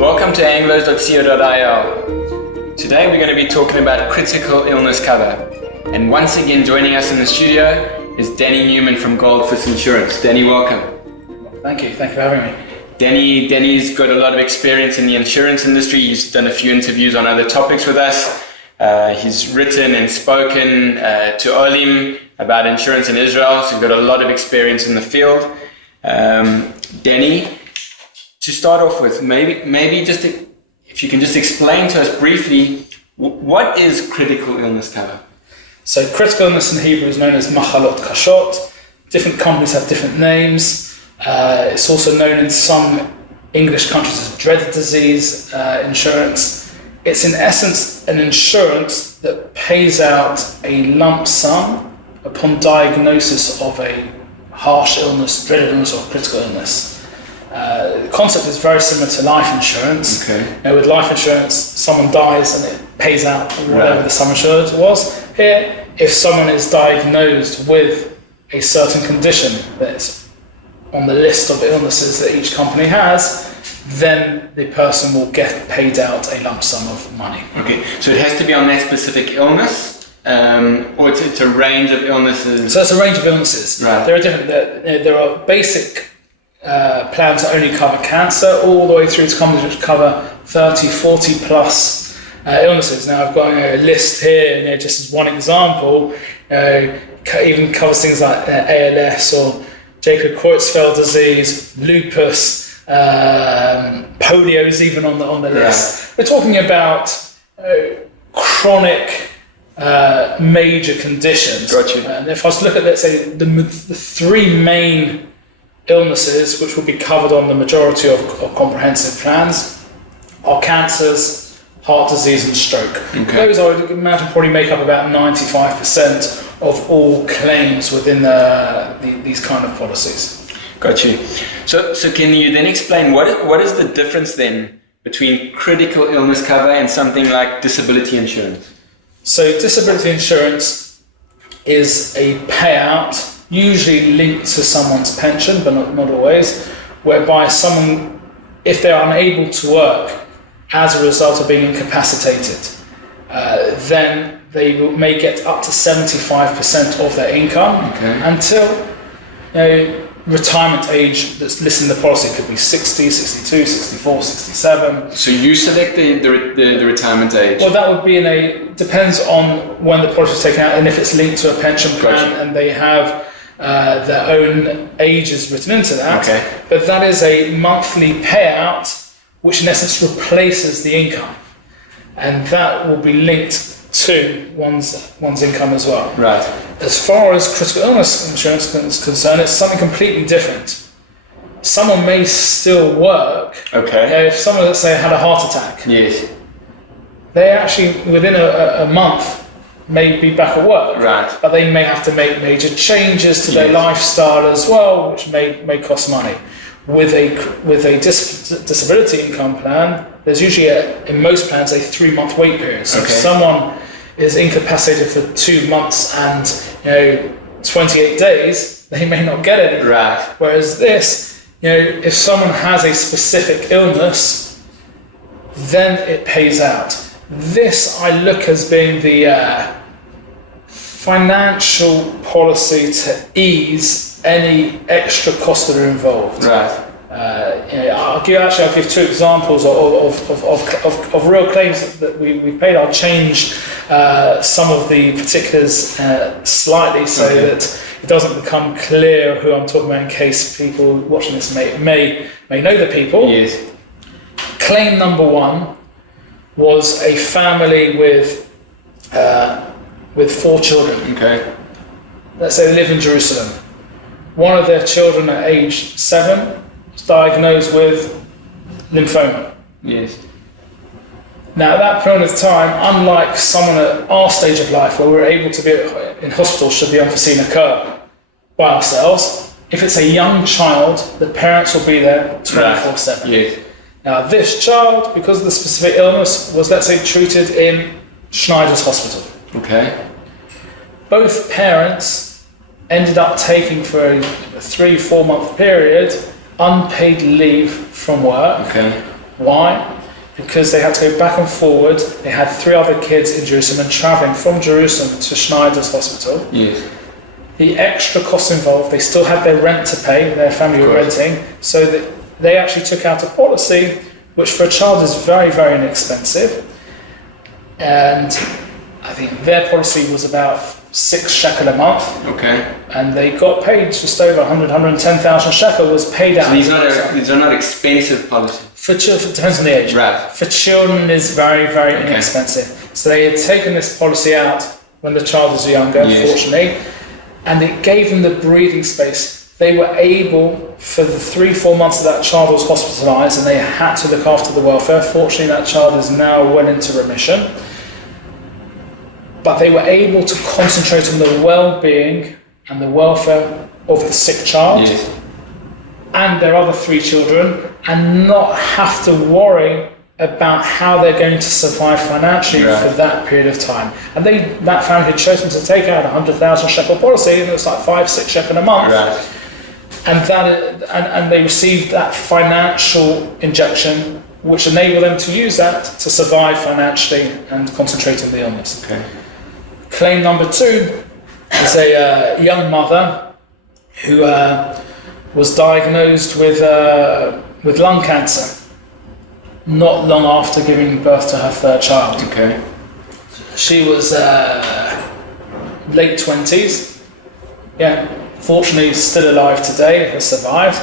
Welcome to anglos.co.il. Today we're going to be talking about critical illness cover. And once again joining us in the studio is Danny Newman from Goldfus Insurance. Danny, welcome. Thank you for having me. Danny's got a lot of experience in the insurance industry. He's done a few interviews on other topics with us. He's written and spoken to Olim about insurance in Israel, so he's got a lot of experience in the field. Danny, to start off with, maybe just if you can just explain to us briefly, what is critical illness cover? So critical illness in Hebrew is known as machalot kashot. Different companies have different names. It's also known in some English countries as dreaded disease insurance. It's in essence an insurance that pays out a lump sum upon diagnosis of a harsh illness, dreaded illness or critical illness. The concept is very similar to life insurance. Okay. With life insurance, someone dies and it pays out whatever the sum assured was. Here, if someone is diagnosed with a certain condition that's on the list of illnesses that each company has, then the person will get paid out a lump sum of money. Okay, so it has to be on that specific illness, or it's a range of illnesses? So it's a range of illnesses. Right. There are different. There are basic plans that only cover cancer, all the way through to companies which cover 30, 40 plus illnesses. Now I've got a list here, just as one example, even covers things like ALS or Jacob Creutzfeldt disease, lupus, polio is even on the list. We're talking about chronic major conditions. Gotcha. And if I was to look at, let's say, the three main illnesses which will be covered on the majority of comprehensive plans are cancers, heart disease and stroke. Okay. Those, I would imagine, probably make up about 95% of all claims within these kind of policies. Got you. So can you then explain what is the difference then between critical illness cover and something like disability insurance? So disability insurance is a payout, usually linked to someone's pension, but not always, whereby someone, if they're unable to work as a result of being incapacitated, then they may get up to 75% of their income until retirement age that's listed in the policy. Could be 60, 62, 64, 67. So you select the retirement age? Well, that would be depends on when the policy is taken out and if it's linked to a pension plan and they have their own ages written into that. Okay. But that is a monthly payout which in essence replaces the income. And that will be linked to one's income as well. Right. As far as critical illness insurance is concerned, it's something completely different. Someone may still work. Okay. If someone, let's say, had a heart attack. Yes. They actually, within a month, may be back at work. Right. But they may have to make major changes to their lifestyle as well, which may cost money. With a disability income plan, there's usually in most plans a 3-month wait period. So if someone is incapacitated for 2 months and 28 days, they may not get any. Right. Whereas this, if someone has a specific illness, then it pays out. This I look as being the financial policy to ease any extra costs that are involved. Right. I'll give 2 examples of real claims that we paid. I'll change some of the particulars slightly so that it doesn't become clear who I'm talking about in case people watching this may know the people. Yes. Claim number 1 was a family with 4 children. Okay. Let's say they live in Jerusalem. One of their children at age 7 was diagnosed with lymphoma. Yes. Now at that point of time, unlike someone at our stage of life where we're able to be in hospital should the unforeseen occur by ourselves, if it's a young child, the parents will be there 24/7. Yes. Now this child, because of the specific illness, was, let's say, treated in Schneider's hospital. Okay. Both parents ended up taking for a 3-4 month period unpaid leave from work, Why? Because they had to go back and forward. They had 3 other kids in Jerusalem and travelling from Jerusalem to Schneider's hospital. Yes. The extra costs involved, they still had their rent to pay, their family were renting, so that they actually took out a policy which for a child is very, very inexpensive. And I think their policy was about 6 shekel a month. Okay. And they got paid just over 110,000 shekel was paid out. So these are not expensive policies? For children, it depends on the age. Right. For children is very, very inexpensive. So they had taken this policy out when the child was younger, unfortunately, and it gave them the breathing space. They were able, for the 3-4 months that child was hospitalised and they had to look after the welfare. Fortunately, that child is now well into remission. But they were able to concentrate on the well-being and the welfare of the sick child and their other 3 children, and not have to worry about how they're going to survive financially for that period of time. And that family had chosen to take out 100,000 shekel policy, and it was like 5-6 shekel a month. And they received that financial injection, which enabled them to use that to survive financially and concentrate on the illness. Okay. Claim number 2 is a young mother who was diagnosed with lung cancer not long after giving birth to her 3rd child. Okay. She was late 20s. Fortunately still alive today, has survived,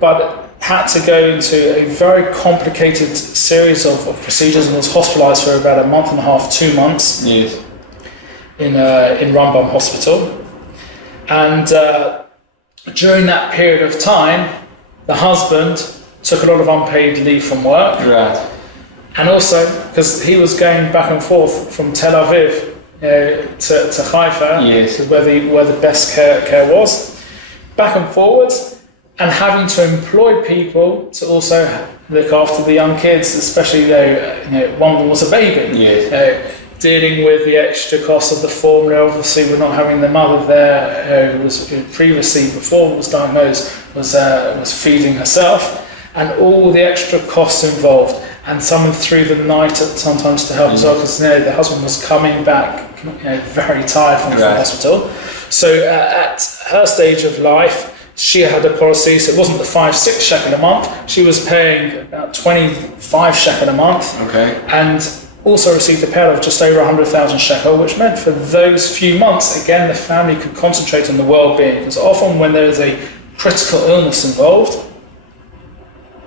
but had to go into a very complicated series of procedures and was hospitalised for about 1.5 to 2 months. Yes. In Rambam Hospital, and during that period of time, the husband took a lot of unpaid leave from work, and also because he was going back and forth from Tel Aviv to Haifa, where the best care was, back and forwards, and having to employ people to also look after the young kids, especially though one of them was a baby. Dealing with the extra cost of the formula. Obviously, we're not having the mother there who previously, before was diagnosed, was feeding herself, and all the extra costs involved. And someone through the night sometimes to help as well, because the husband was coming back very tired from the hospital. So at her stage of life, she had a policy, so it wasn't the 5-6 shekel a month. She was paying about 25 shekel a month. Okay. And also received a payout of just over 100,000 shekel, which meant for those few months, again, the family could concentrate on the well-being. Because often when there is a critical illness involved,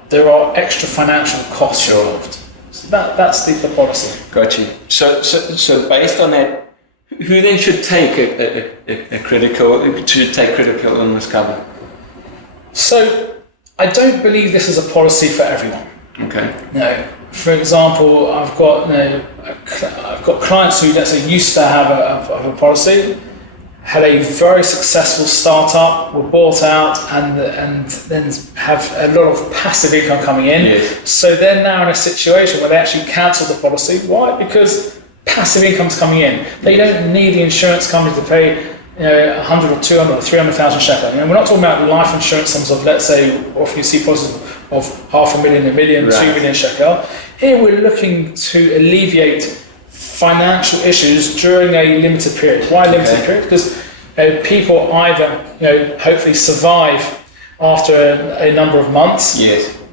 there are extra financial costs involved. So that's the policy. Got you. So based on that, who then should take a critical illness cover? So I don't believe this is a policy for everyone. Okay. No. For example, I've got clients who, let's say, used to have a policy, had a very successful startup, were bought out, and then have a lot of passive income coming in. So they're now in a situation where they actually cancel the policy. Why? Because passive income's coming in. They don't need the insurance company to pay 100 or 200 or 300,000 shekel. We're not talking about life insurance sums of, let's say, or if you see policies of 500,000, 1 million, 2 million shekel. Here we're looking to alleviate financial issues during a limited period. Why limited period? Because people either hopefully survive after a number of months,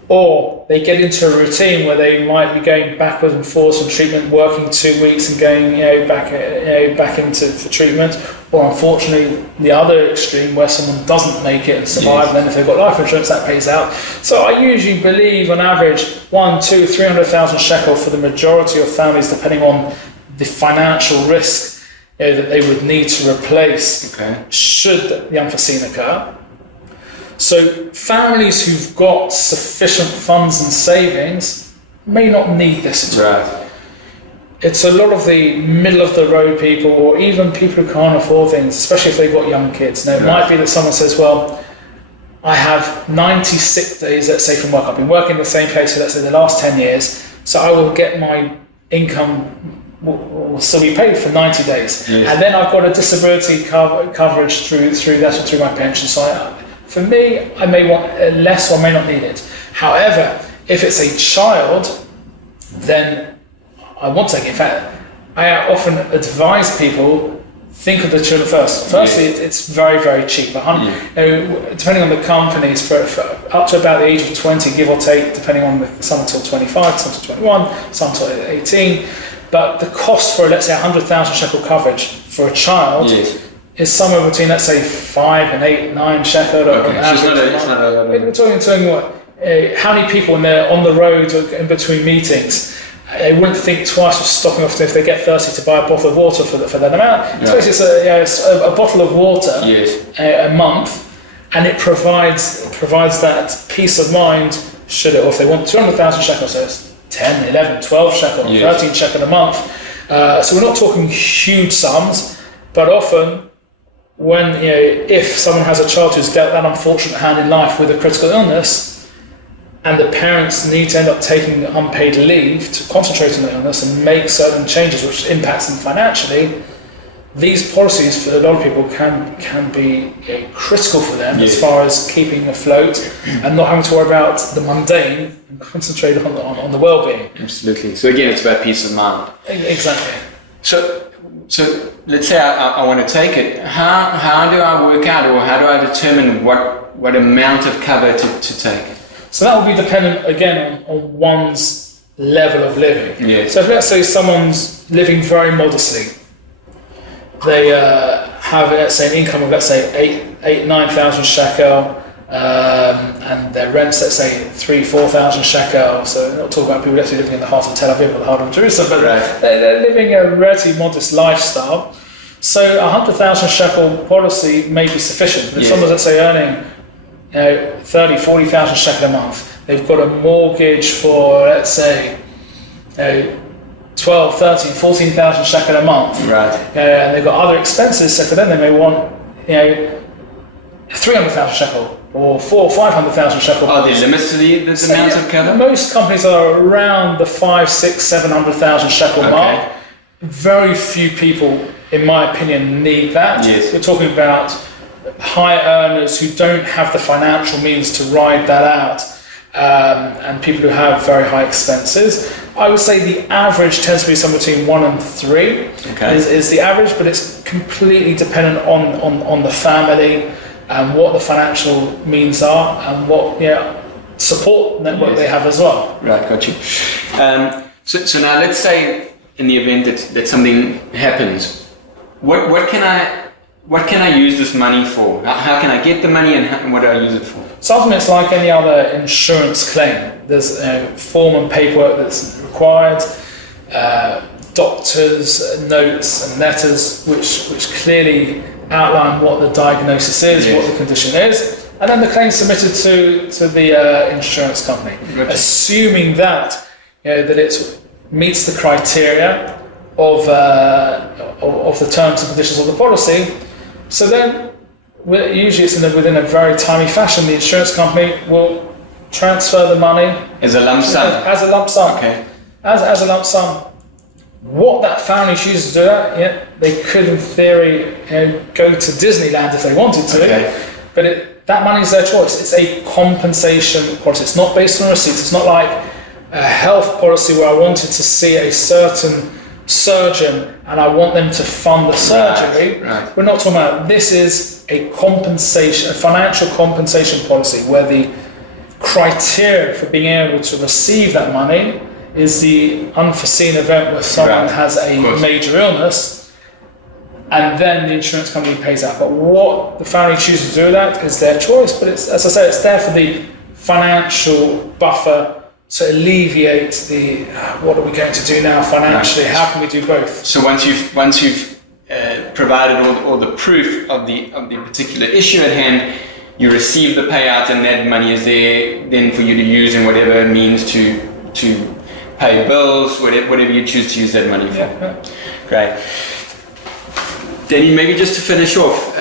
or they get into a routine where they might be going backwards and forwards from treatment, working 2 weeks and going back into for treatment, or unfortunately the other extreme where someone doesn't make it and survive, and then if they've got life insurance that pays out. So I usually believe on average 100,000, 300,000 shekel for the majority of families, depending on the financial risk that they would need to replace should the unforeseen occur. So families who've got sufficient funds and savings may not need this at all. It's a lot of the middle of the road people, or even people who can't afford things, especially if they've got young kids. Now, it might be that someone says, well, I have 90 sick days, let's say, from work. I've been working in the same place for, let's say, the last 10 years, so I will get my income will still be paid for 90 days. And then I've got a disability coverage through my pension. So for me, I may want less or may not need it. However, If it's a child, then I want to take it. In fact, I often advise people, think of the children first. Firstly, it's very, very cheap. You know, depending on the companies, for up to about the age of 20, give or take, depending on some until 25, some until 21, some until 18. But the cost for, let's say, 100,000 shekel coverage for a child is somewhere between, let's say, 5 and 8, 9 shekel. Okay, so it's not a we're talking what? How many people when they're on the road or in between meetings, they wouldn't think twice of stopping off if they get thirsty to buy a bottle of water for that amount. So it's a bottle of water a month, and it provides that peace of mind. Should it, or if they want 200,000 shekels, so it's 10, 11, 12 shekel, 13 shekel a month. So we're not talking huge sums, but often when if someone has a child who's dealt that unfortunate hand in life with a critical illness, and the parents need to end up taking unpaid leave to concentrate on the illness and make certain changes which impacts them financially, these policies for a lot of people can be critical for them as far as keeping afloat and not having to worry about the mundane and concentrate on the well-being. Absolutely. So again, it's about peace of mind. Exactly. So let's say I want to take it. How do I work out, or how do I determine what amount of cover to take? So that will be dependent, again, on one's level of living. So if, let's say, someone's living very modestly, they have, let's say, an income of, let's say, 9,000 shekel, and their rent's, let's say, 3,000-4,000 shekel. So we're not talking about people actually living in the heart of Tel Aviv or the heart of Jerusalem, but they're living a relatively modest lifestyle. So a 100,000 shekel policy may be sufficient. But if someone's, let's say, earning 30, 40,000 shekel a month. They've got a mortgage for, let's say, 12, 13, 14,000 shekel a month. And they've got other expenses, so for them they may want 300,000 shekel or 400,000 or 500,000 shekel. Are there limits to the amount of cover? Most companies are around the 500,000, 600,000, 700,000 shekel mark. Very few people, in my opinion, need that. We're talking about high earners who don't have the financial means to ride that out, and people who have very high expenses. I would say the average tends to be somewhere between 1 and 3 is the average, but it's completely dependent on the family and what the financial means are and what support network they have as well. Right, got you. So now let's say in the event that something happens, what can I use this money for? How can I get the money, and what do I use it for? So often it's like any other insurance claim. There's a form and paperwork that's required, doctors' notes and letters which clearly outline what the diagnosis is, what the condition is, and then the claim submitted to the insurance company, assuming that that it meets the criteria of the terms and conditions of the policy. So then, usually it's within a very timely fashion, the insurance company will transfer the money as a lump sum. As a lump sum. Okay. As a lump sum. What that family chooses to do that, they could in theory go to Disneyland if they wanted to, but that money is their choice. It's a compensation policy. It's not based on receipts. It's not like a health policy where I wanted to see a certain surgeon and I want them to fund the surgery. We're not talking about, this is a compensation, a financial compensation policy where the criteria for being able to receive that money is the unforeseen event where someone has a major illness, and then the insurance company pays out. But what the family chooses to do with that is their choice, but it's, as I say, it's there for the financial buffer to alleviate the what are we going to do now financially? How can we do both? So once you've provided all the proof of the particular issue at hand, you receive the payout, and that money is there then for you to use in whatever means to pay bills, whatever you choose to use that money for. Great. Danny, maybe just to finish off,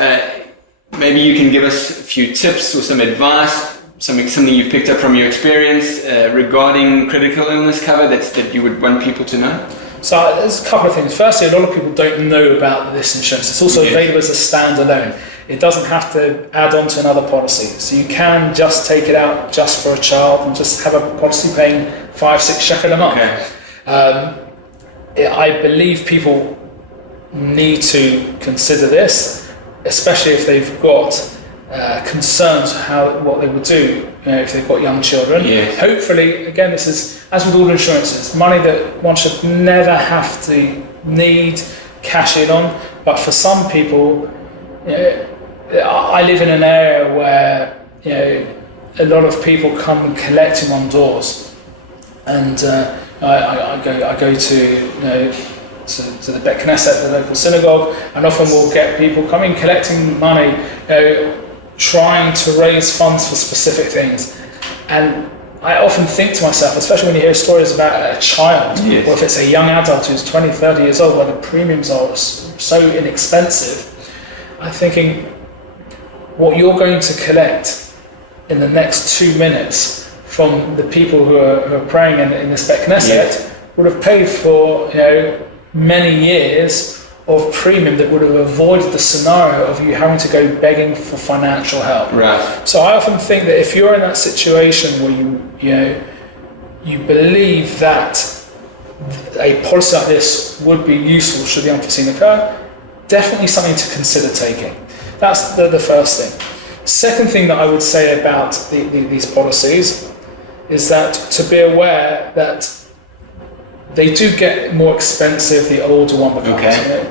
maybe you can give us a few tips or some advice, something you've picked up from your experience regarding critical illness cover that you would want people to know? So there's a couple of things. Firstly, a lot of people don't know about this insurance. It's also available as a standalone. it doesn't have to add on to another policy. So you can just take it out just for a child and just have a policy paying 5-6 shekel a month. I believe people need to consider this, especially if they've got concerns what they would do, if they've got young children. Yes. Hopefully, again, this is, as with all insurances, money that one should never have to need cash in on. But for some people, I live in an area where a lot of people come collecting on doors, and I go to the Bet Knesset, the local synagogue, and often we'll get people coming collecting money, trying to raise funds for specific things. And I often think to myself, especially when you hear stories about a child, yes. or if it's a young adult who's 20, 30 years old, where the premiums are so inexpensive, I'm thinking, what you're going to collect in the next 2 minutes from the people who are praying in this Bet Knesset, yes. would have paid for many years of premium that would have avoided the scenario of you having to go begging for financial help. Right. So I often think that if you're in that situation where you believe that a policy like this would be useful should the unforeseen occur, definitely something to consider taking. That's the first thing. Second thing that I would say about these policies is that to be aware that they do get more expensive the older one becomes. Okay.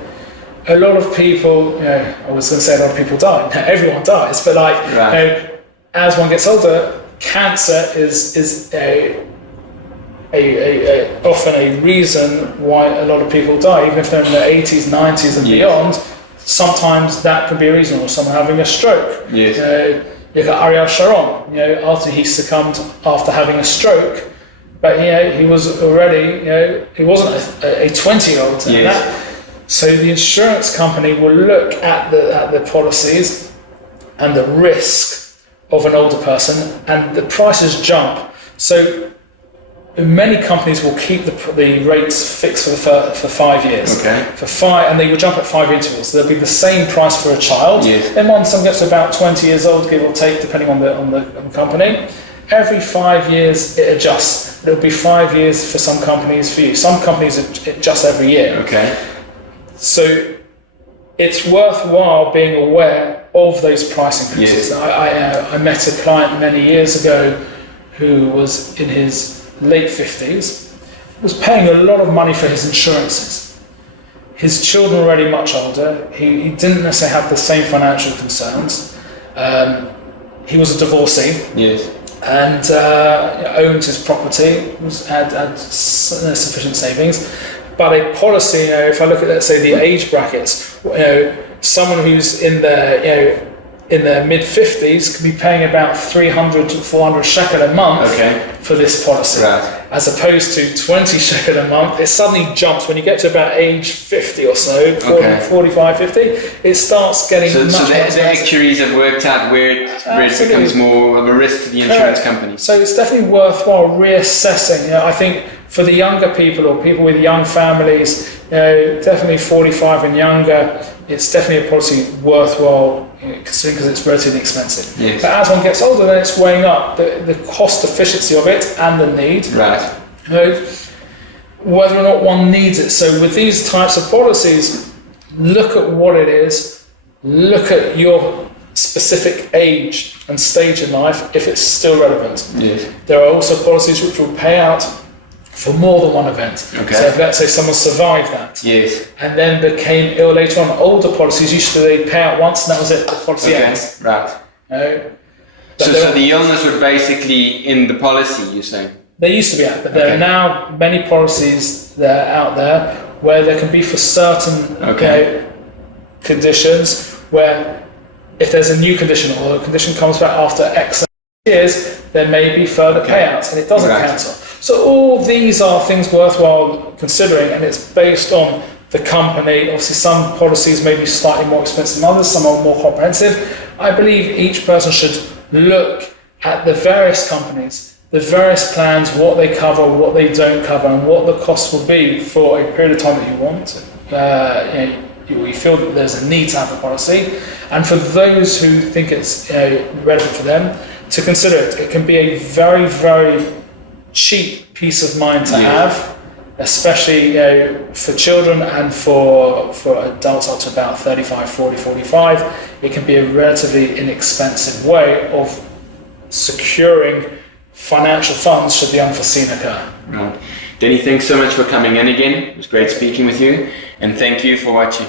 A lot of people, I was going to say a lot of people die. Everyone dies, but right. As one gets older, cancer is often a reason why a lot of people die, even if they're in their 80s, 90s, and beyond. Sometimes that can be a reason, or someone having a stroke. Yes. Look at Ariel Sharon. After he succumbed after having a stroke. But he was already, he wasn't a 20-year-old. Yes. So the insurance company will look at the policies and the risk of an older person, and the prices jump. So many companies will keep the rates fixed for 5 years. Okay. And they will jump at 5 intervals. There'll be the same price for a child. Yes. Then once someone gets to about 20 years old, give or take, depending on the company. Every 5 years it adjusts. There'll be 5 years for some companies for you. Some companies adjust every year. Okay. So it's worthwhile being aware of those price increases. Yes. I met a client many years ago who was in his late 50s, was paying a lot of money for his insurances. His children were already much older. He didn't necessarily have the same financial concerns. He was a divorcee. Yes. And owned his property, had sufficient savings. But a policy, if I look at, let's say, the age brackets, someone who's in their mid-50s could be paying about 300 to 400 shekel a month for this policy. Right. As opposed to 20 shekel a month, it suddenly jumps when you get to about age 50 or so, 45, 50, it starts getting much more expensive. The actuaries have worked out where it becomes more of a risk to the insurance company. So it's definitely worthwhile reassessing. I think for the younger people or people with young families, definitely 45 and younger, it's definitely a policy worthwhile considering because it's relatively expensive. Yes. But as one gets older, then it's weighing up the cost efficiency of it and the need. Right. Whether or not one needs it. So with these types of policies, look at what it is, look at your specific age and stage in life if it's still relevant. Yes. There are also policies which will pay out for more than one event. Okay. So if, let's say, someone survived that and then became ill later on, older policies usually pay out once and that was it, the policy ends. Right. So the illness was basically in the policy, you're saying? They used to be out, but there are now many policies that are out there where there can be for certain conditions where if there's a new condition or a condition comes back after X years, there may be further payouts and it doesn't cancel. So all these are things worthwhile considering, and it's based on the company. Obviously some policies may be slightly more expensive than others, some are more comprehensive. I believe each person should look at the various companies, the various plans, what they cover, what they don't cover, and what the cost will be for a period of time that you want. you feel that there's a need to have the policy, and for those who think it's relevant for them to consider it. It can be a very, very cheap peace of mind to have, especially for children and for adults up to about 35, 40, 45. It can be a relatively inexpensive way of securing financial funds should the unforeseen occur. Right. Danny, thanks so much for coming in again. It was great speaking with you, and thank you for watching.